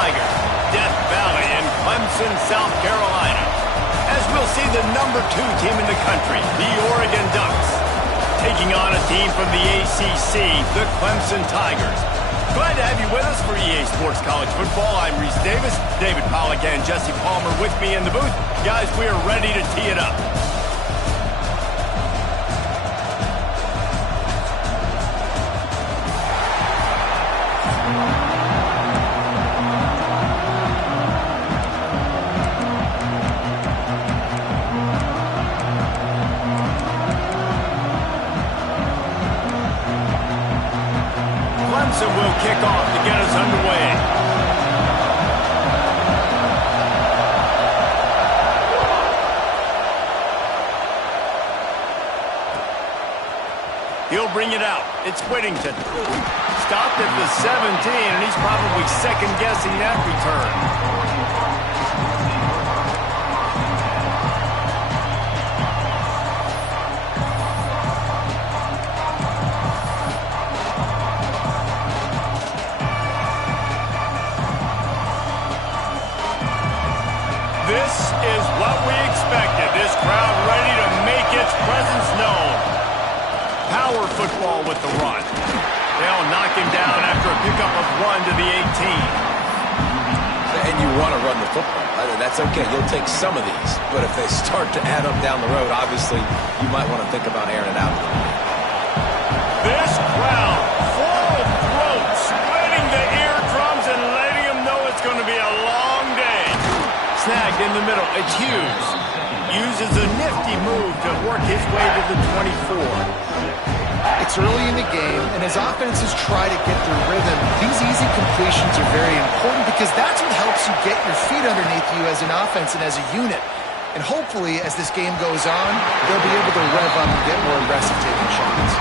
Tigers, Death Valley in Clemson, South Carolina. As we'll see the #2 team in the country, the Oregon Ducks, taking on a team from the ACC, the Clemson Tigers. Glad to have you with us for EA Sports College Football. I'm Reese Davis, David Pollack and Jesse Palmer with me in the booth. Guys, we are ready to tee it up. Clemson will kick off to get us underway. He'll bring it out. It's Whittington. Stopped at the 17, and he's probably second-guessing that return. This is what we expected. This crowd ready to make its presence known. Power football with the run. They'll knock him down after a pickup of 1 to the 18. And you want to run the football. That's okay. You'll take some of these. But if they start to add up down the road, obviously, you might want to think about airing it out a little bit. This crowd, full throat, splitting the eardrums and letting them know it's going to be a long day. Snagged in the middle. It's Hughes. Uses a nifty move to work his way to the 24. It's early in the game, and as offenses try to get their rhythm, these easy completions are very important because that's what helps you get your feet underneath you as an offense and as a unit. And hopefully, as this game goes on, they'll be able to rev up and get more aggressive taking shots.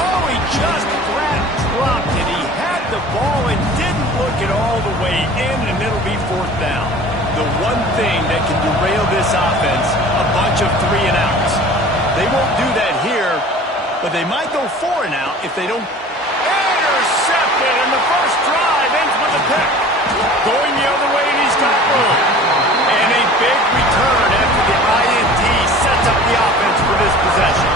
Oh, he just flat dropped it. He had the ball and didn't look it all the way in, and it'll be 4th down. The one thing that can derail this offense, a bunch of 3-and-outs. They won't do that here, but they might go 4-and-out if they don't. Intercepted, and the first drive ends with a pick. Going the other way, and he's got room. And a big return after the INT sets up the offense for this possession.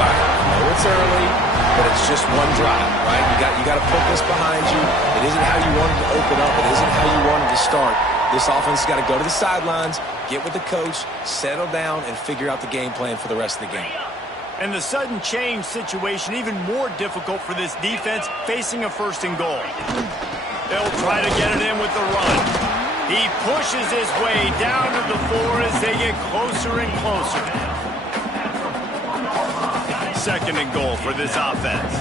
Right. I know it's early, but it's just one drive, right? You got to put this behind you. It isn't how you wanted to open up. It isn't how you wanted to start. This offense has got to go to the sidelines, get with the coach, settle down, and figure out the game plan for the rest of the game. And the sudden change situation even more difficult for this defense facing a 1st and goal. They'll try to get it in with the run. He pushes his way down to the floor as they get closer and closer. 2nd and goal for this offense.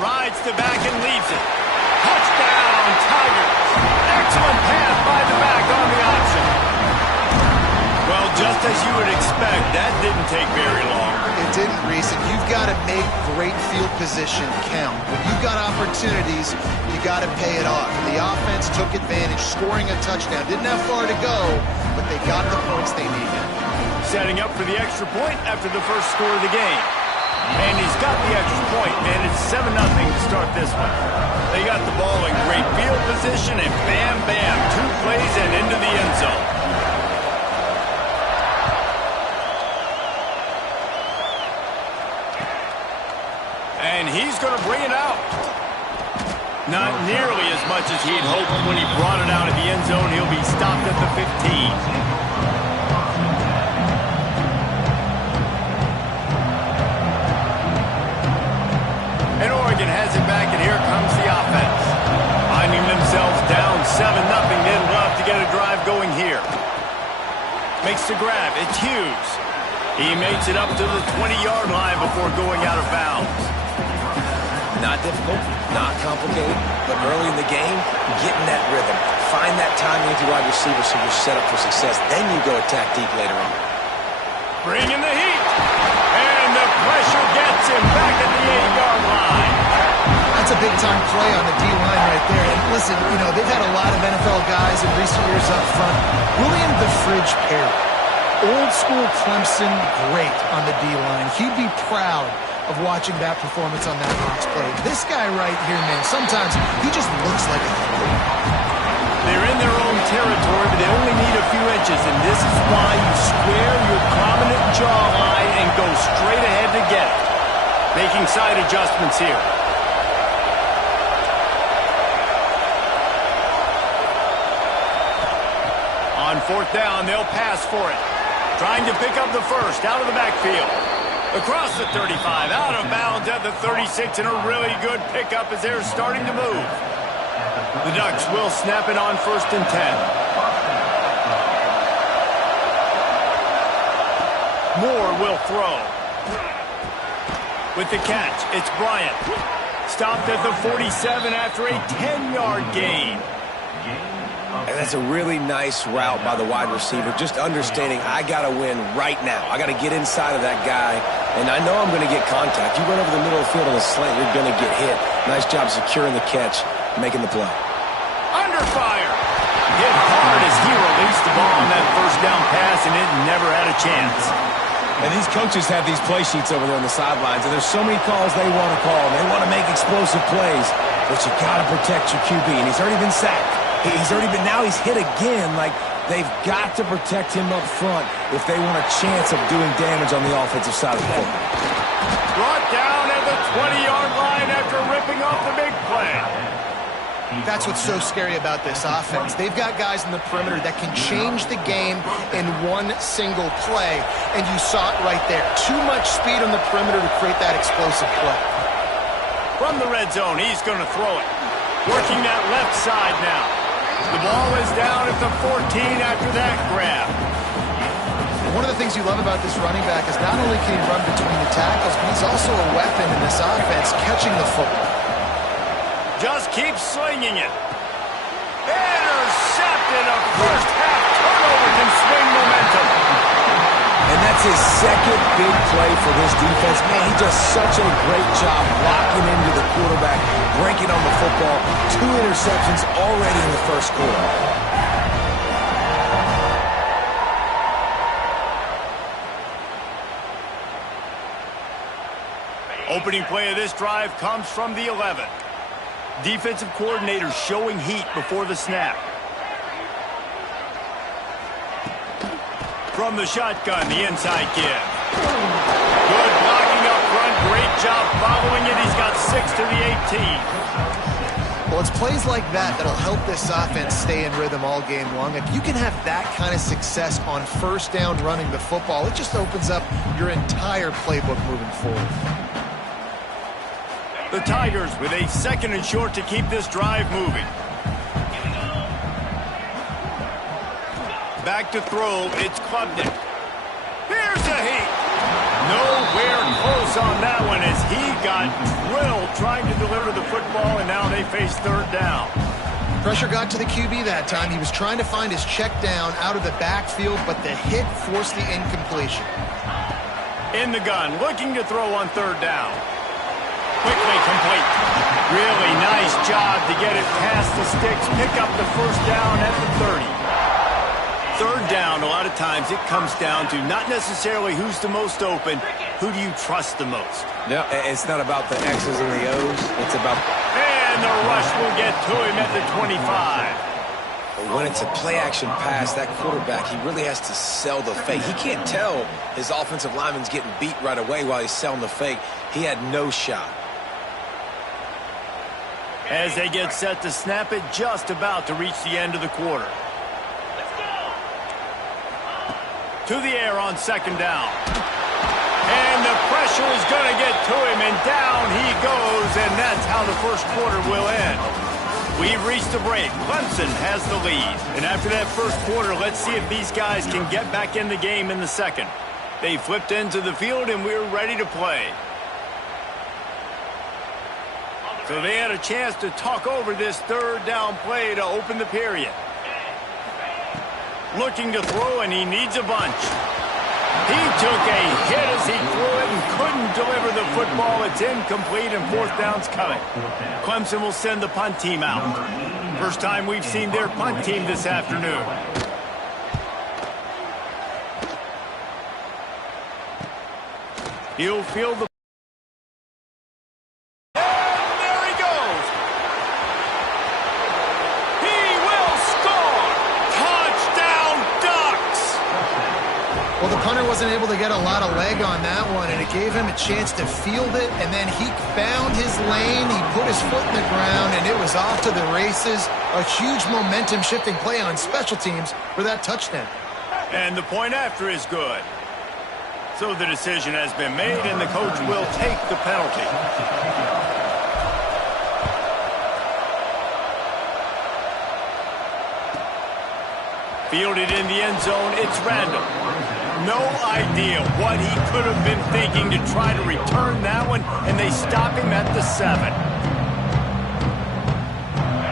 Rides to back and leaves it. Touchdown, Tigers. Excellent pass by the back on the option. Well, just as you would expect, that didn't take very long. It didn't, Reese, and you've got to make great field position count. When you've got opportunities, you got to pay it off. And the offense took advantage, scoring a touchdown. Didn't have far to go, but they got the points they needed. Setting up for the extra point after the first score of the game. And he's got the extra point, and it's 7-0 to start this one. They got the ball in great field position, and bam, bam, 2 plays and into the end zone. And he's going to bring it out. Not nearly as much as he'd hoped when he brought it out at the end zone. He'll be stopped at the 15. And Oregon has it back, and here comes the offense. Finding themselves down 7-0, they'd love to get a drive going here. Makes the grab, it's Hughes. He makes it up to the 20-yard line before going out of bounds. Not difficult, not complicated, but early in the game, getting that rhythm. Find that timing with your wide receiver so you're set up for success. Then you go attack deep later on. Bringing the heat. And the pressure gets him back at the 8-yard line. That's a big-time play on the D-line right there. And listen, you know, they've had a lot of NFL guys in recent years up front. William the Fridge Perry, old-school Clemson great on the D-line. He'd be proud of watching that performance on that Hawks play. This guy right here, man, sometimes he just looks like a fool. They're in their own territory, but they only need a few inches, and this is why you square your prominent jawline and go straight ahead to get it. Making side adjustments here. On fourth down, they'll pass for it. Trying to pick up the first out of the backfield. Across the 35, out of bounds at the 36, and a really good pickup as they're starting to move. The Ducks will snap it on 1st and 10. Moore will throw. With the catch, it's Bryant. Stopped at the 47 after a 10-yard gain. And that's a really nice route by the wide receiver, just understanding I got to win right now. I got to get inside of that guy, and I know I'm going to get contact. You run over the middle of the field on a slant, you're going to get hit. Nice job securing the catch, making the play. Under fire. Hit hard as he released the ball on that first down pass, and it never had a chance. And these coaches have these play sheets over there on the sidelines, and there's so many calls they want to call. They want to make explosive plays, but you got to protect your QB, and he's already been sacked. Now he's hit again. Like, they've got to protect him up front if they want a chance of doing damage on the offensive side of the football. Brought down at the 20-yard line after ripping off the big play. That's what's so scary about this offense. They've got guys in the perimeter that can change the game in one single play, and you saw it right there. Too much speed on the perimeter to create that explosive play. From the red zone, he's going to throw it. Working that left side now. The ball is down at the 14 after that grab. One of the things you love about this running back is not only can he run between the tackles, but he's also a weapon in this offense, catching the football. Just keep slinging it. Intercepted. A first half turnover can swing momentum. And that's his second big play for this defense. Man, he does such a great job locking into the quarterback, breaking on the football. 2 interceptions already in the first quarter. Opening play of this drive comes from the 11. Defensive coordinator showing heat before the snap. From the shotgun, the inside kid. Good blocking up front. Great job following it. He's got 6 to the 18. Well, it's plays like that that'll help this offense stay in rhythm all game long. If you can have that kind of success on first down running the football, it just opens up your entire playbook moving forward. The Tigers with a 2nd and short to keep this drive moving. Back to throw, it's Klubnik. Here's a heat. Nowhere close on that one as he got drilled trying to deliver the football, and now they face 3rd down. Pressure got to the QB that time. He was trying to find his check down out of the backfield, but the hit forced the incompletion. In the gun, looking to throw on 3rd down. Quickly complete. Really nice job to get it past the sticks, pick up the first down at the 30. 3rd down, a lot of times it comes down to not necessarily who's the most open, who do you trust the most? Yeah, it's not about the X's and the O's. It's about... And the rush will get to him at the 25. When it's a play-action pass, that quarterback, he really has to sell the fake. He can't tell his offensive lineman's getting beat right away while he's selling the fake. He had no shot. As they get set to snap it, just about to reach the end of the quarter. To the air on 2nd down. And the pressure is going to get to him, and down he goes, and that's how the first quarter will end. We've reached the break. Clemson has the lead. And after that first quarter, let's see if these guys can get back in the game in the second. They flipped into the field, and we're ready to play. So they had a chance to talk over this 3rd down play to open the period. Looking to throw, and he needs a bunch. He took a hit as he threw it and couldn't deliver the football. It's incomplete, and 4th down's coming. Clemson will send the punt team out. First time we've seen their punt team this afternoon. He'll field the punter wasn't able to get a lot of leg on that one, and it gave him a chance to field it, and then he found his lane, he put his foot in the ground, and it was off to the races. A huge momentum-shifting play on special teams for that touchdown. And the point after is good. So the decision has been made, and the coach will take the penalty. Fielded in the end zone, it's Randall. No idea what he could have been thinking to try to return that one, and they stop him at the 7.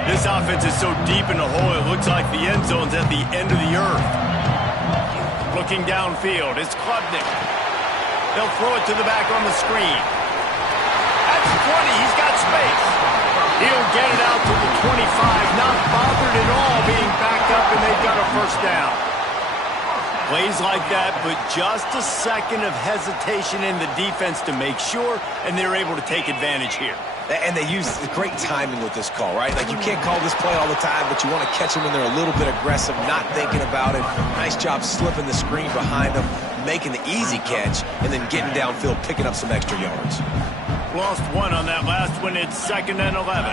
This offense is so deep in the hole, it looks like the end zone's at the end of the earth. Looking downfield, it's Klubnik. They'll throw it to the back on the screen. That's 20, he's got space. He'll get it out to the 25, not bothered at all being backed up, and they've got a first down. Plays like that, but just a second of hesitation in the defense to make sure, and they're able to take advantage here. And they use great timing with this call, right? Like, you can't call this play all the time, but you want to catch them when they're a little bit aggressive, not thinking about it. Nice job slipping the screen behind them, making the easy catch, and then getting downfield, picking up some extra yards. Lost one on that last one. It's 2nd and 11.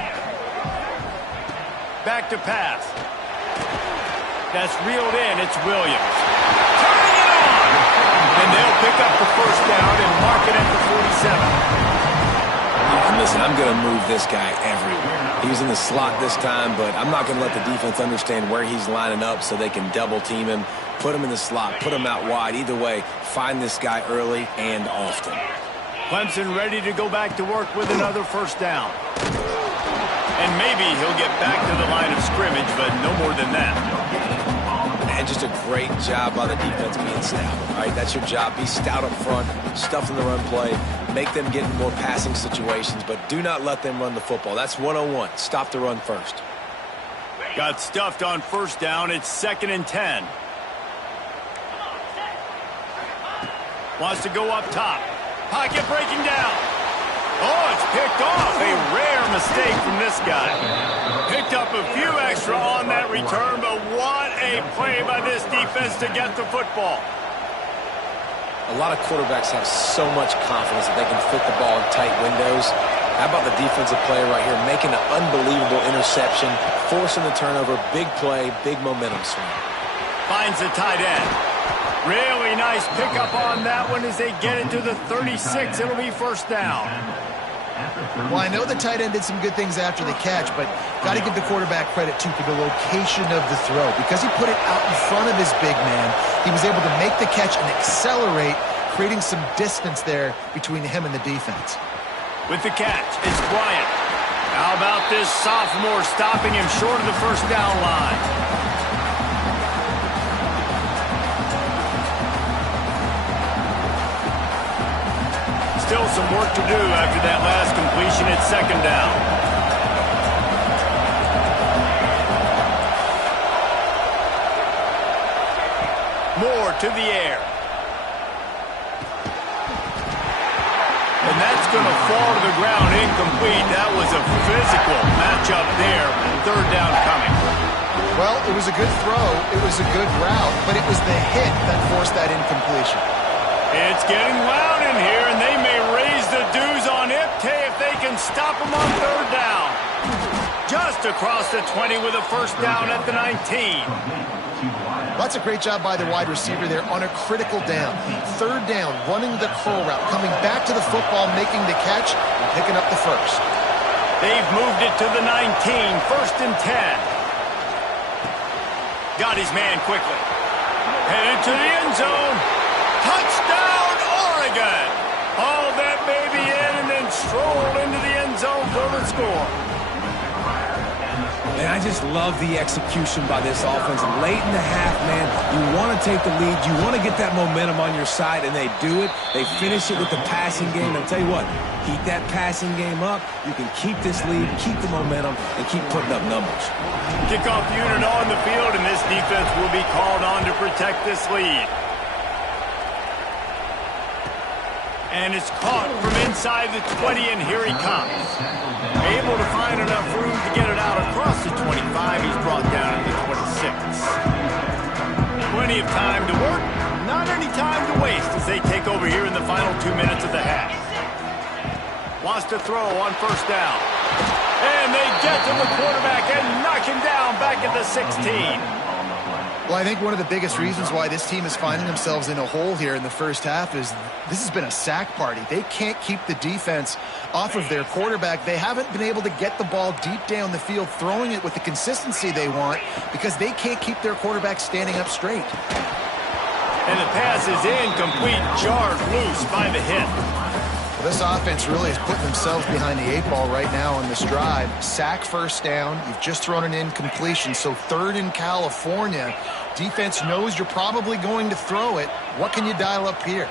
Back to pass. That's reeled in. It's Williams. Turning it on! And they'll pick up the first down and mark it at the 47. And listen, I'm going to move this guy everywhere. He's in the slot this time, but I'm not going to let the defense understand where he's lining up so they can double team him, put him in the slot, put him out wide. Either way, find this guy early and often. Clemson ready to go back to work with another first down. And maybe he'll get back to the line of scrimmage, but no more than that. And just a great job by the defense being stout. All right, that's your job. Be stout up front, stuff in the run play, make them get in more passing situations, but do not let them run the football. That's 101. Stop the run first. Got stuffed on first down. It's 2nd and 10. Wants to go up top. Pocket breaking down. Oh, it's picked off. A rare mistake from this guy. Picked up a few extra on that return, but what a play by this defense to get the football. A lot of quarterbacks have so much confidence that they can fit the ball in tight windows. How about the defensive player right here making an unbelievable interception, forcing the turnover, big play, big momentum swing. Finds the tight end. Really nice pickup on that one as they get it to the 36. It'll be first down. Well, I know the tight end did some good things after the catch, but got to give the quarterback credit, too, for the location of the throw. Because he put it out in front of his big man, he was able to make the catch and accelerate, creating some distance there between him and the defense. With the catch, it's Bryant. How about this sophomore stopping him short of the first down line? Still some work to do after that last completion at 2nd down. Moore to the air. And that's going to fall to the ground incomplete. That was a physical matchup there. 3rd down coming. Well, it was a good throw. It was a good route, but it was the hit that forced that incompletion. It's getting loud in here, and they may raise the dues on Ipte if they can stop him on 3rd down. Just across the 20 with a first down at the 19. That's a great job by the wide receiver there on a critical down. 3rd down, running the curl route, coming back to the football, making the catch, and picking up the first. They've moved it to the 19, 1st and 10. Got his man quickly. Headed to the end zone. Touchdown, Oregon! Haul that baby in and then stroll into the end zone for the score. Man, I just love the execution by this offense. Late in the half, man, you want to take the lead. You want to get that momentum on your side, and they do it. They finish it with the passing game. I'll tell you what, keep that passing game up. You can keep this lead, keep the momentum, and keep putting up numbers. Kickoff unit on the field, and this defense will be called on to protect this lead. And it's caught from inside the 20, and here he comes. Able to find enough room to get it out across the 25. He's brought down to the 26. Plenty of time to work. Not not any time to waste as they take over here in the final 2 minutes of the half. Wants to throw on first down. And they get to the quarterback and knock him down back at the 16. Well, I think one of the biggest reasons why this team is finding themselves in a hole here in the first half is this has been a sack party. They can't keep the defense off of their quarterback. They haven't been able to get the ball deep down the field, throwing it with the consistency they want because they can't keep their quarterback standing up straight. And the pass is incomplete, jarred loose by the hit. This offense really is putting themselves behind the 8 ball right now on this drive. Sack first down. You've just thrown an incompletion, so 3rd in California. Defense knows you're probably going to throw it. What can you dial up here?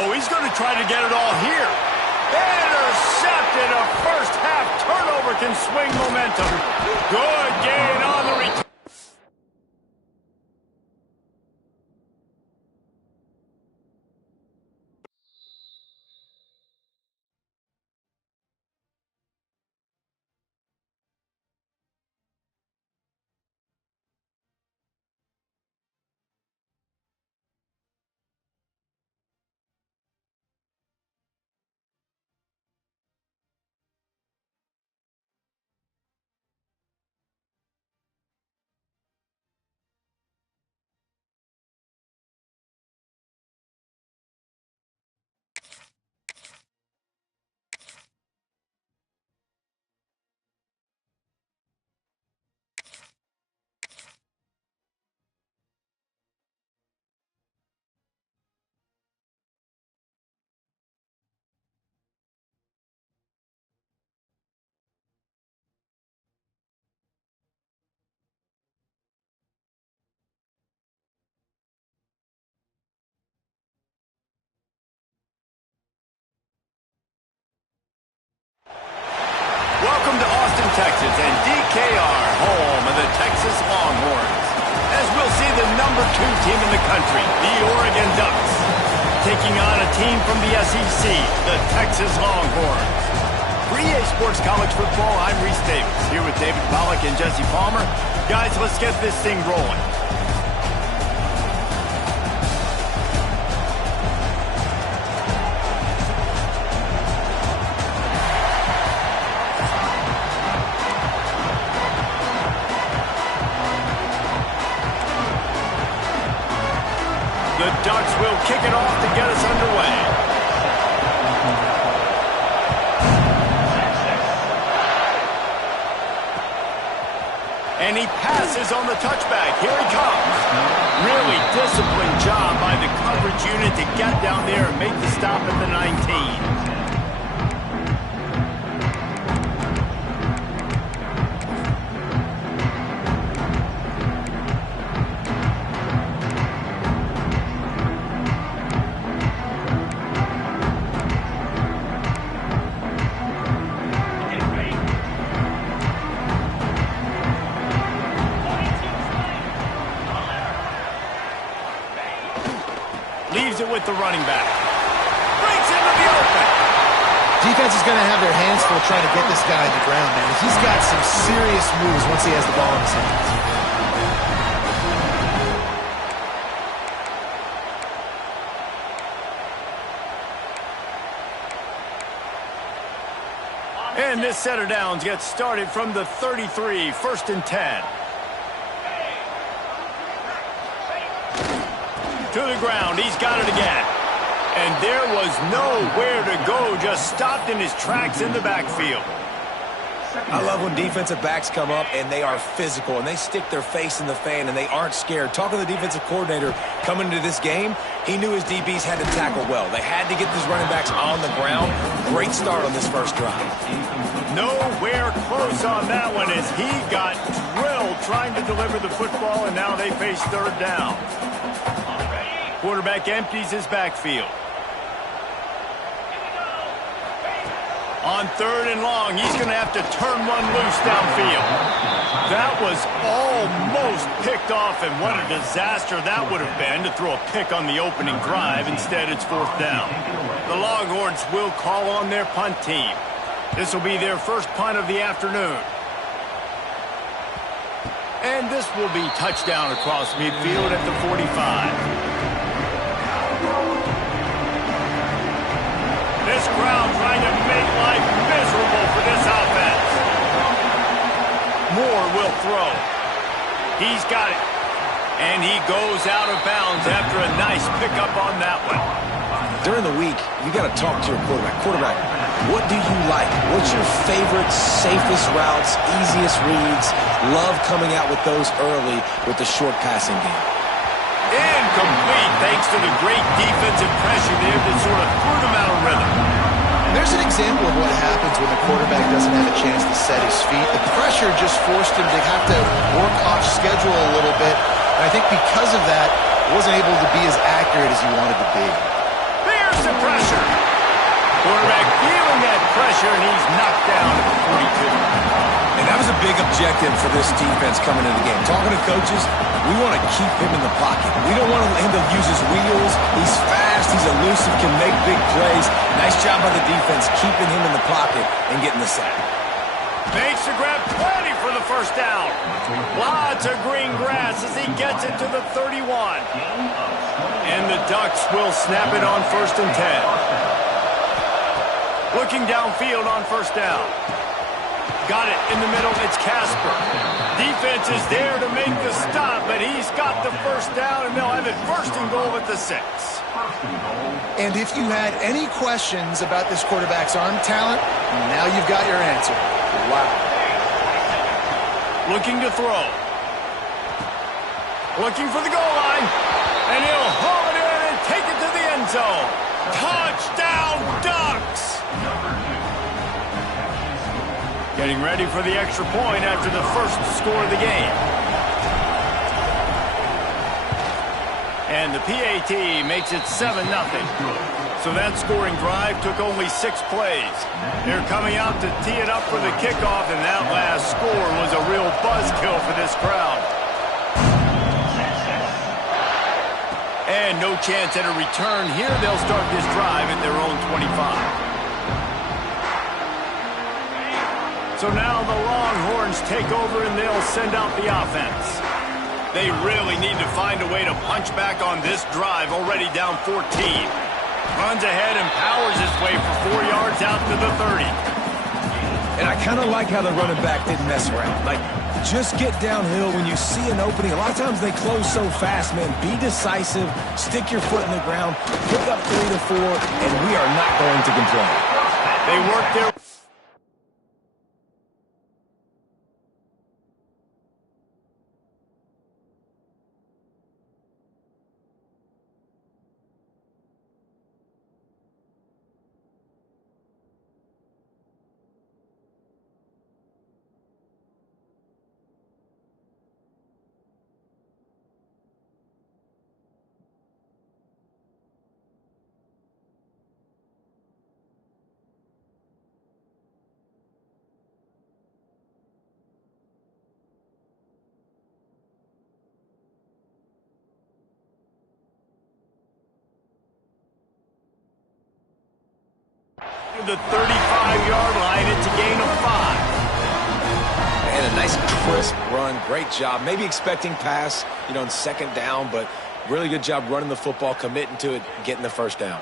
Oh, he's going to try to get it all here. Intercepted. A first half turnover can swing momentum. Good gain on the return. Welcome to Austin, Texas, and DKR, home of the Texas Longhorns. As we'll see the number 2 team in the country, the Oregon Ducks, taking on a team from the SEC, the Texas Longhorns. For EA Sports College Football, I'm Reese Davis, here with David Pollack and Jesse Palmer. Guys, let's get this thing rolling. The Ducks will kick it off to get us underway. And he passes on the touchback. Here he comes. Really disciplined job by the coverage unit to get down there and make the stop at the 19. Leaves it with the running back. Breaks into the open. Defense is going to have their hands full trying to get this guy on the ground, man. He's got some serious moves once he has the ball in his hands. And this set of downs gets started from the 33, 1st and 10. To the ground, he's got it again. And there was nowhere to go, just stopped in his tracks in the backfield. I love when defensive backs come up and they are physical and they stick their face in the fan and they aren't scared. Talking to the defensive coordinator coming into this game, he knew his DBs had to tackle well. They had to get these running backs on the ground. Great start on this first drive. Nowhere close on that one as he got drilled trying to deliver the football, and now they face 3rd down. Quarterback empties his backfield. On 3rd and long, he's going to have to turn one loose downfield. That was almost picked off, and what a disaster that would have been to throw a pick on the opening drive. Instead, it's 4th down. The Longhorns will call on their punt team. This will be their first punt of the afternoon. And this will be touchdown across midfield at the 45. This crowd trying to make life miserable for this offense. Moore will throw. He's got it. And he goes out of bounds after a nice pickup on that one. During the week, you got to talk to your quarterback. Quarterback, what do you like? What's your favorite, safest routes, easiest reads? Love coming out with those early with the short passing game. Incomplete thanks to the great defensive pressure there that sort of threw them out of rhythm. And there's an example of what happens when the quarterback doesn't have a chance to set his feet. The pressure just forced him to have to work off schedule a little bit. And I think because of that, he wasn't able to be as accurate as he wanted to be. There's the pressure. Quarterback feeling that pressure, and he's knocked down at the 42. And that was a big objective for this defense coming into the game. Talking to coaches, we want to keep him in the pocket. We don't want him to use his wheels. He's fast, he's elusive, can make big plays. Nice job by the defense keeping him in the pocket and getting the sack. Makes the grab, plenty for the first down. Lots of green grass as he gets it to the 31. And the Ducks will snap it on 1st and 10. Looking downfield on 1st down. Got it in the middle. It's Casper. Defense is there to make the stop, but he's got the first down, and they'll have it 1st and goal at the 6. And if you had any questions about this quarterback's arm talent, now you've got your answer. Wow. Looking to throw. Looking for the goal line. And he'll haul it in and take it to the end zone. Touchdown, Ducks! Getting ready for the extra point after the first score of the game. And the PAT makes it 7-0. So that scoring drive took only 6 plays. They're coming out to tee it up for the kickoff, and that last score was a real buzzkill for this crowd. And no chance at a return here. They'll start this drive at their own 25. So now the Longhorns take over, and they'll send out the offense. They really need to find a way to punch back on this drive, already down 14. Runs ahead and powers his way for 4 yards out to the 30. And I kind of like how the running back didn't mess around. Like, just get downhill when you see an opening. A lot of times they close so fast, man. Be decisive, stick your foot in the ground, pick up 3 to 4, and we are not going to complain. They work their... the 35-yard line. It's a gain of 5. And a nice crisp run. Great job. Maybe expecting pass, on 2nd down, but really good job running the football, committing to it, getting the first down.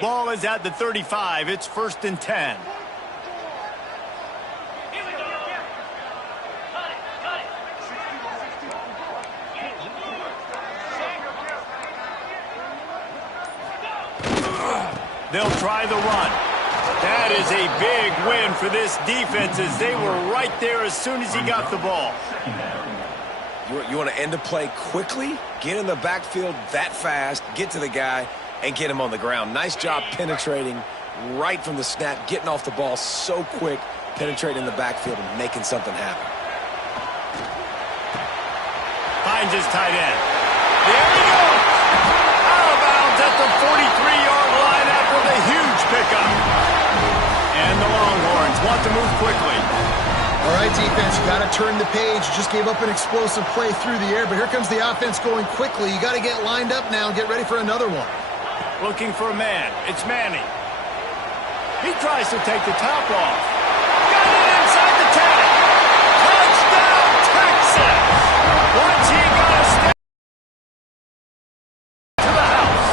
Ball is at the 35. It's 1st and 10. They'll try the run. That is a big win for this defense as they were right there as soon as he got the ball. You want to end a play quickly, get in the backfield that fast, get to the guy, and get him on the ground. Nice job penetrating right from the snap, getting off the ball so quick, penetrating the backfield and making something happen. Finds his tight end. There he goes! Out of bounds at the 43-yard line after the huge pickup. And the Longhorns want to move quickly. All right, defense, you got to got to turn the page. Just gave up an explosive play through the air, but here comes the offense going quickly. You got to get lined up now and get ready for another one. Looking for a man. It's Manning. He tries to take the top off. Got it inside the 10. Touchdown, Texas! Once he got a step to the house.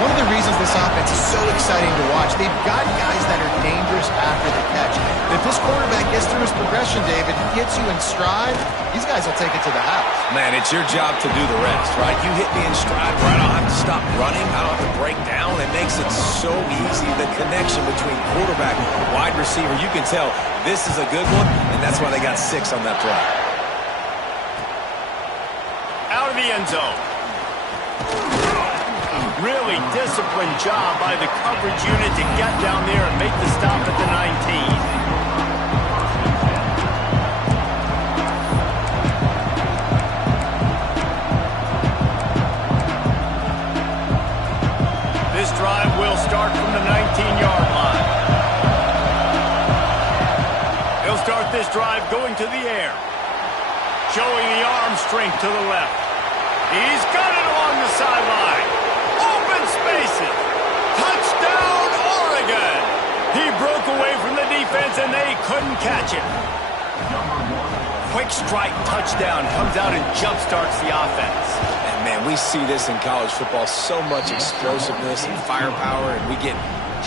One of the reasons this offense is so exciting to watch, they've got guys that are dangerous after the catch. And if this quarterback gets through his progression, David, gets you in stride, these guys will take it to the house. Man, it's your job to do the rest, right? You hit me in stride where I don't have to stop running. I don't have to break down. It makes it so easy, the connection between quarterback and wide receiver. You can tell this is a good one, and that's why they got 6 on that play. Out of the end zone. Really disciplined job by the coverage unit to get down there and make the stop at the 19. This drive will start from the 19-yard line. He'll start this drive going to the air. Showing the arm strength to the left. He's got it along the sideline. Open spaces. Touchdown, Oregon. He broke away from the defense and they couldn't catch him. Quick strike touchdown comes out and jump-starts the offense. And, man, we see this in college football, so much explosiveness and firepower, and we get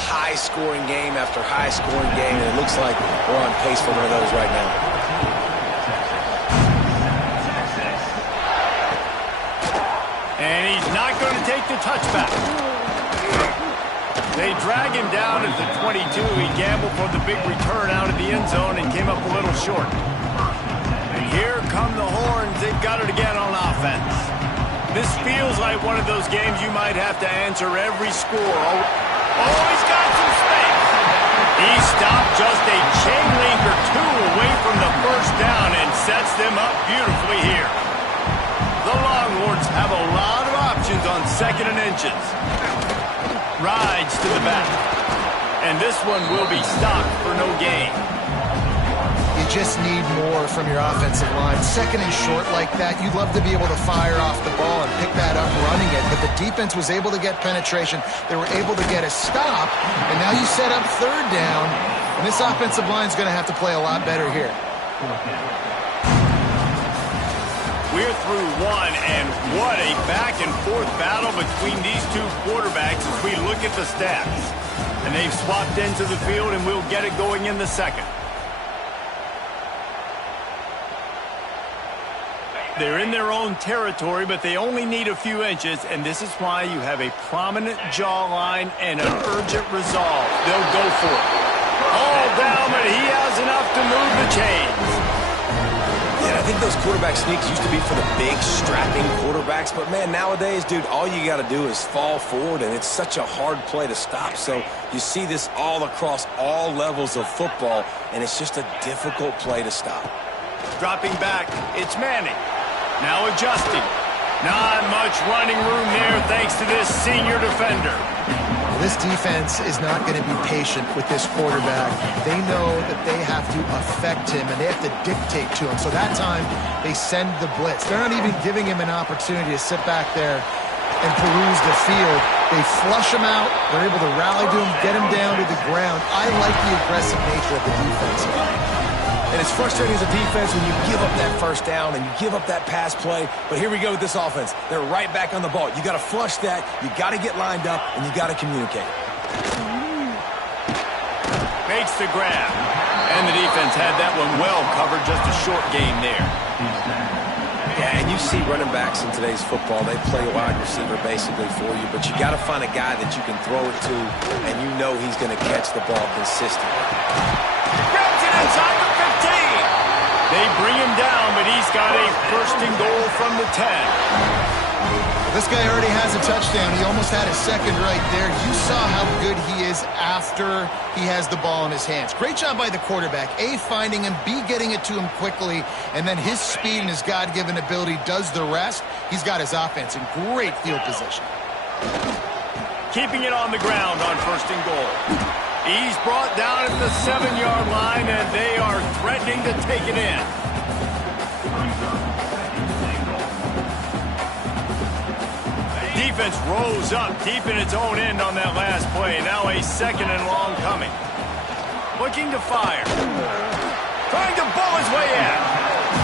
high-scoring game after high-scoring game, and it looks like we're on pace for one of those right now. And he's not going to take the touchback. They drag him down at the 22. He gambled for the big return out of the end zone and came up a little short. And here come the horns. They've got it again on offense. This feels like one of those games you might have to answer every score. Oh, he's got some space. He stopped just a chain link or 2 away from the first down and sets them up beautifully here. The Longhorns have a lot of options on 2nd and inches. Rides to the back. And this one will be stopped for no gain. You just need more from your offensive line. 2nd and short like that, you'd love to be able to fire off the ball and pick that up running it. But the defense was able to get penetration. They were able to get a stop. And now you set up 3rd down. And this offensive line is going to have to play a lot better here. We're through one, and what a back-and-forth battle between these 2 quarterbacks as we look at the stats. And they've swapped into the field, and we'll get it going in the 2nd. They're in their own territory, but they only need a few inches, and this is why you have a prominent jawline and an urgent resolve. They'll go for it. All down, but he has enough to move the chains. Yeah, I think those quarterback sneaks used to be for the big, strapping quarterbacks. But, man, nowadays, dude, all you got to do is fall forward, and it's such a hard play to stop. So you see this all across all levels of football, and it's just a difficult play to stop. Dropping back, it's Manning. Now adjusting. Not much running room there thanks to this senior defender. This defense is not going to be patient with this quarterback. They know that they have to affect him, and they have to dictate to him. So that time, they send the blitz. They're not even giving him an opportunity to sit back there and peruse the field. They flush him out. They're able to rally to him, get him down to the ground. I like the aggressive nature of the defense. And it's frustrating as a defense when you give up that 1st down and you give up that pass play. But here we go with this offense. They're right back on the ball. You got to flush that. You got to get lined up, and you got to communicate. Makes the grab. And the defense had that one well covered. Just a short game there. Yeah, and you see running backs in today's football. They play wide receiver basically for you. But you got to find a guy that you can throw it to, and you know he's going to catch the ball consistently. Grabs it inside the 15. They bring him down, but he's got a 1st and goal from the 10. This guy already has a touchdown. He almost had a 2nd right there. You saw how good he is after he has the ball in his hands. Great job by the quarterback. A, finding him. B, getting it to him quickly. And then his speed and his God-given ability does the rest. He's got his offense in great field position. Keeping it on the ground on 1st and goal. He's brought down at the 7-yard line, and they are threatening to take it in. Defense rose up deep in its own end on that last play. Now a 2nd and long coming. Looking to fire. Trying to bowl his way in.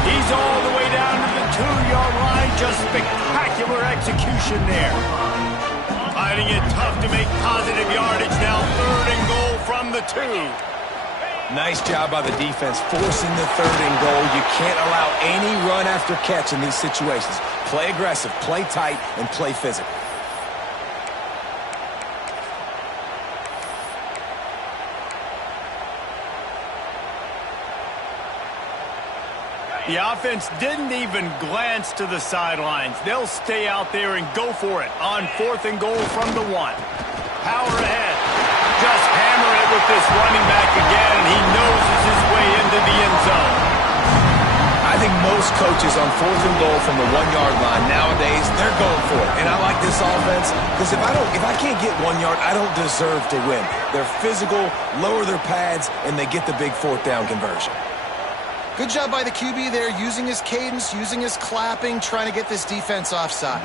He's all the way down to the 2-yard line. Just spectacular execution there. Finding it tough to make positive yardage now. 3rd and goal from the 2. Nice job by the defense forcing the 3rd and goal. You can't allow any run after catch in these situations. Play aggressive, play tight, and play physical. The offense didn't even glance to the sidelines. They'll stay out there and go for it on 4th and goal from the 1. Power ahead. Just hammer it with this running back again, and he noses his way into the end zone. I think most coaches on 4th and goal from the 1-yard line nowadays, they're going for it. And I like this offense because if I can't get 1 yard, I don't deserve to win. They're physical, lower their pads, and they get the big 4th down conversion. Good job by the QB there, using his cadence, using his clapping, trying to get this defense offside.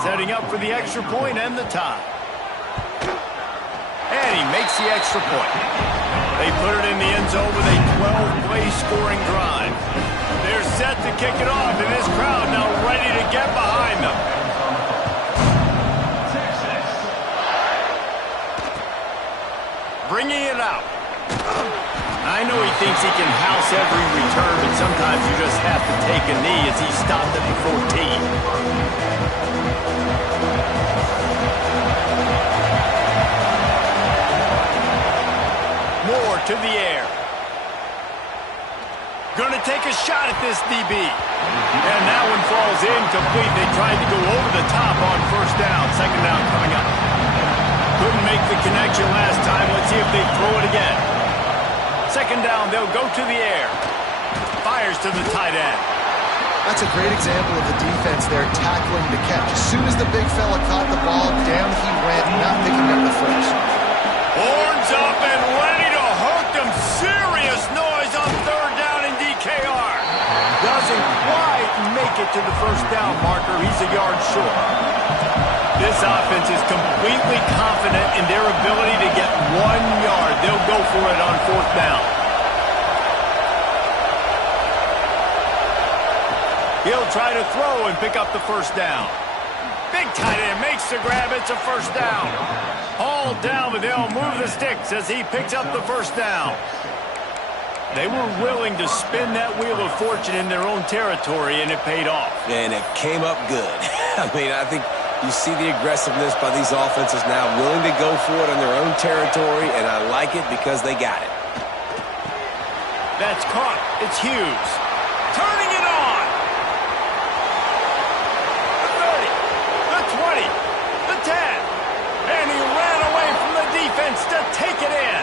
Setting up for the extra point and the tie. And he makes the extra point. They put it in the end zone with a 12-play scoring drive. They're set to kick it off, and this crowd now ready to get behind them. Bringing it out. I know he thinks he can house every return, but sometimes you just have to take a knee as he stopped at the 14. Moore to the air. Gonna take a shot at this DB. And that one falls incomplete. They tried to go over the top on 1st down. 2nd down coming up. Couldn't make the connection last time. Let's see if they throw it again. 2nd down, they'll go to the air. Fires to the tight end. That's a great example of the defense there tackling the catch. As soon as the big fella caught the ball, down he went, not picking up the first. Horns up and ready to hook them. Serious noise on 3rd down in DKR. Doesn't quite make it to the 1st down marker. He's a yard short. This offense is completely confident in their ability to get 1 yard. They'll go for it on 4th down. He'll try to throw and pick up the 1st down. Big tight end makes the grab. It's a 1st down. Hauled down, but they'll move the sticks as he picks up the 1st down. They were willing to spin that wheel of fortune in their own territory, and it paid off. And it came up good. I mean, I think you see the aggressiveness by these offenses now, willing to go for it on their own territory, and I like it because they got it. That's caught. It's Hughes. Turning it on. The 30, the 20, the 10. And he ran away from the defense to take it in.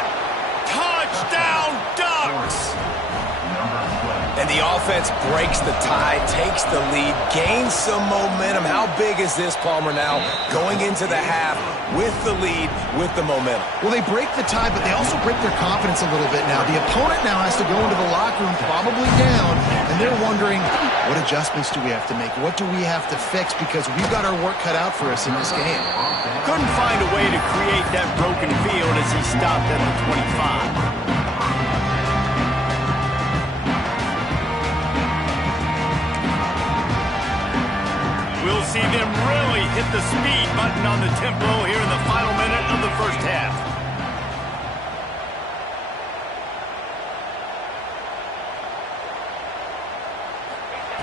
Touchdown, Ducks! And the offense breaks the tie, takes the lead, gains some momentum. How big is this, Palmer, now going into the half with the lead, with the momentum? Well, they break the tie, but they also break their confidence a little bit now. The opponent now has to go into the locker room probably down, and they're wondering, what adjustments do we have to make? What do we have to fix? Because we've got our work cut out for us in this game. Couldn't find a way to create that broken field as he stopped at the 25. We'll see them really hit the speed button on the tempo here in the final minute of the 1st half.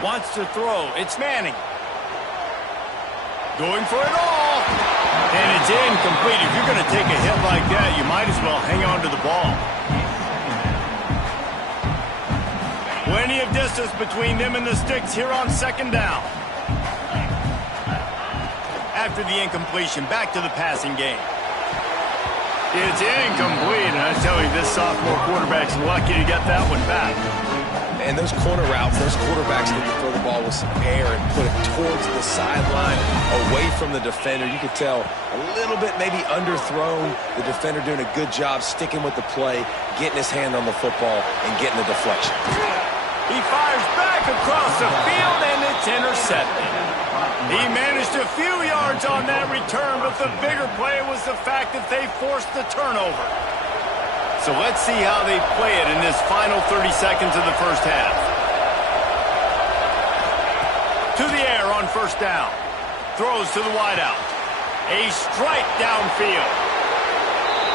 Wants to throw. It's Manning. Going for it all. And it's incomplete. If you're going to take a hit like that, you might as well hang on to the ball. Plenty of distance between them and the sticks here on 2nd down. After the incompletion, back to the passing game. It's incomplete, and I tell you, this sophomore quarterback's lucky to get that one back. And those corner routes, those quarterbacks need to throw the ball with some air and put it towards the sideline, away from the defender. You could tell a little bit maybe underthrown. The defender doing a good job sticking with the play, getting his hand on the football, and getting the deflection. He fires back across the field, and it's intercepted. He managed a few yards on that return, but the bigger play was the fact that they forced the turnover. So let's see how they play it in this final 30 seconds of the first half. To the air on first down. Throws to the wideout. A strike downfield.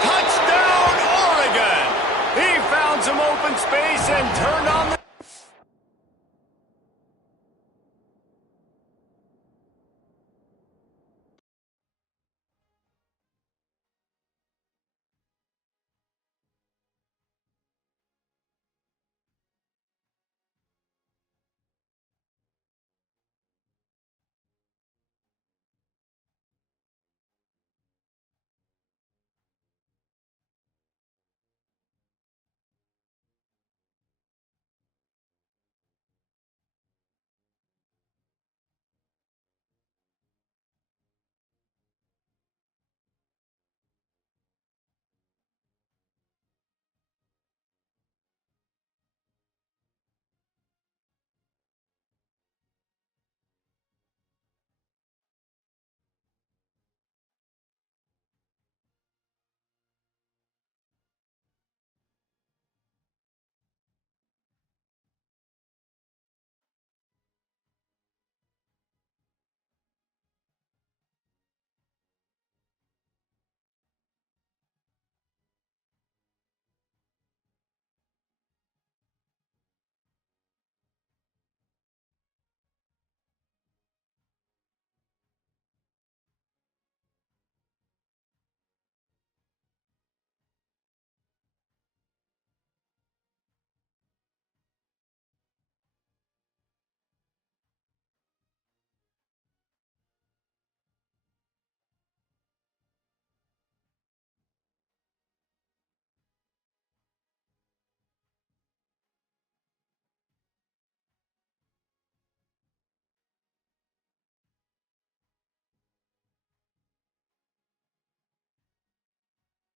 Touchdown, Oregon! He found some open space and turned on the